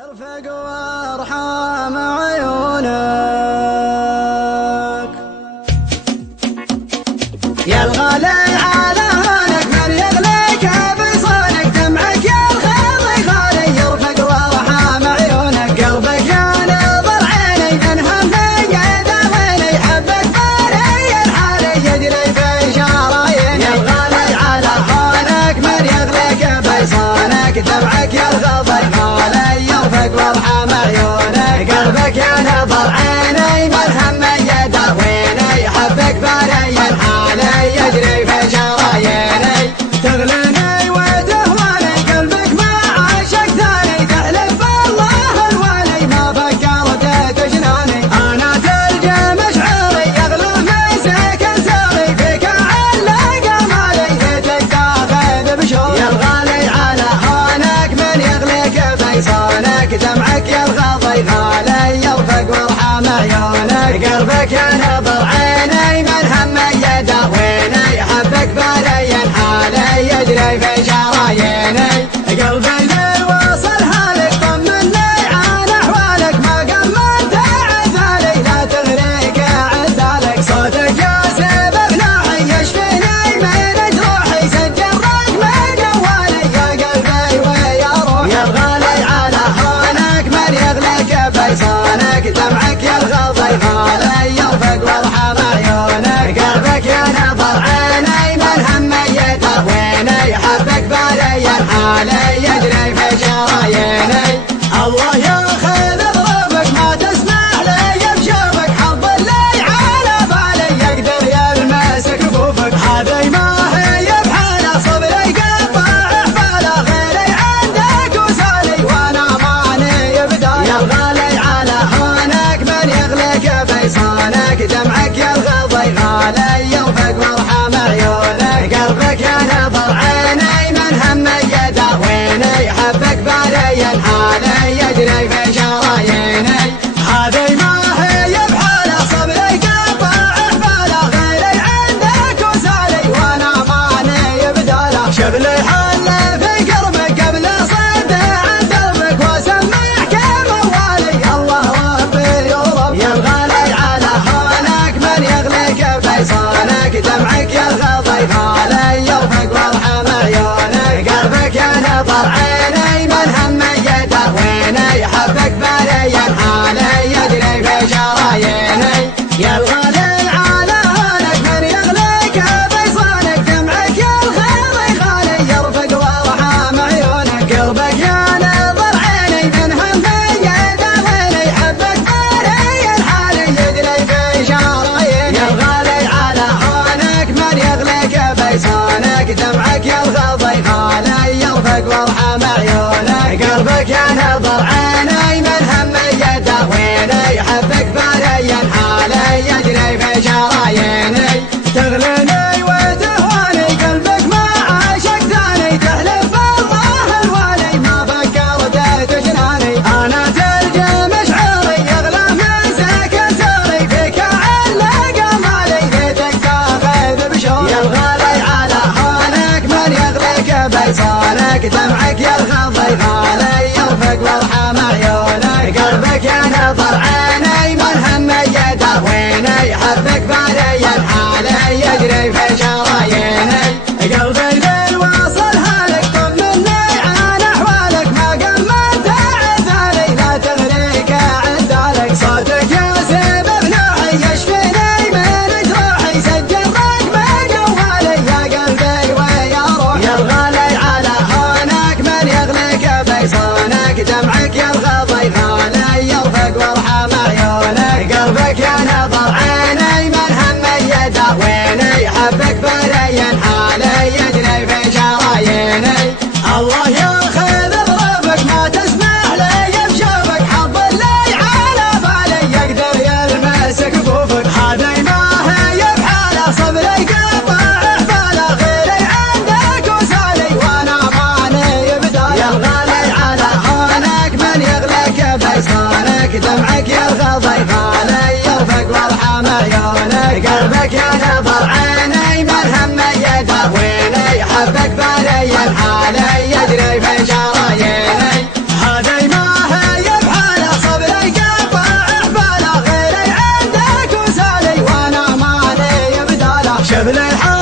ارفق وارحم عيونك يا الغالي على هونك من يغليك بصونك دمعك يا الخالي خالي يرفق وارحم عيونك قلبك يا نظر عيني من همي يدعيني حبك باري الحالي يجري في شراييني يا الغالي على هونك من يغليك بصونك دمعك يا الخالي خالي يرفق وارحم عيونك قلبك يا نظر عيني من همي يدعيني حبك باري الحالي يجري في شراييني تغليني وتهواني قلبك ما عاشق ثاني تحلف بالله الوالي ما فكرت تجناني انا تلقى مشعري يغلو مسك ساري فيك علق مالي ليتك تاخذ بشوق يا الغالي على هونك من يغليك بيصونك دمعك يا الغضي غالي يرفق وارحم عيونك قلبك يا نظر عيني من همي يداويني حبك باري الحالي يجري في شراييني قلبي لي وصل حالك طمني عن احوالك ما قمنت عذالي لا تغريك عزالك صوتك يا سبب ناحي يشفيني من جروحي سجل رقم جوالي يا قلبي ويا روحي يا الغالي على هونك من يغليك بيصونك دمعك يا الغضي غالي يرفق وارحم عيونك قلبك يا نظر عيني من همي يداويني حبك باري الحالي يجري في شراييني الله ياخذ ظروفك ما تسمح لي بشوفك حظ اللي على بالي يقدر يلمس كفوفك هذه ما هي بحاله صبري قطع حباله غيري عندك وسالي وانا ماني بدالي يا الغالي على هونك من يغليك بيصونك دمعك يا الغضي غالي يرفق وارحم عيونك قلبك يا نظر عيني من همي يداويني حبك باري الحالي يجري في شراييني هذه ما هي بحاله صبري قطع حباله غيري عندك وسالي وانا ماني بداله شغلي حل في قربك قبل صد عن دربك واسمعك موالي الله ربي ورب يا الغالي على هونك من يغليك بيصونك دمعك يا الغضي غالي يرفق وارحم عيونك قلبك يا نظر عيني من همي يداويني حبك باري الحالي يجري في شراييني يا الغالي على هونك من يغليك بيصونك دمعك يا الغضي غالي يرفق وارحم عيونك قلبك يا نظر عيني من همي يداويني حبك باري الحالي يجري في شراييني يا الغالي على هونك من يغليك بيصونك دمعك يا الغضي غالي يرفق وارحم عيونك قلبك يا نظر عيني من همي يداويني حبك باري الحالي يجري في شراييني تغليني وتهواني قلبك ما عاشق ثاني تحلف بالله الوالي ما فكرت تجناني انا تلقى مشعري يغلى مسك ساري فيك علق مالي ليتك تاخذ بشوق يا الغالي على هونك من يغليك بيصونك دمعك يا الغضي غالي يرفق قبل الحال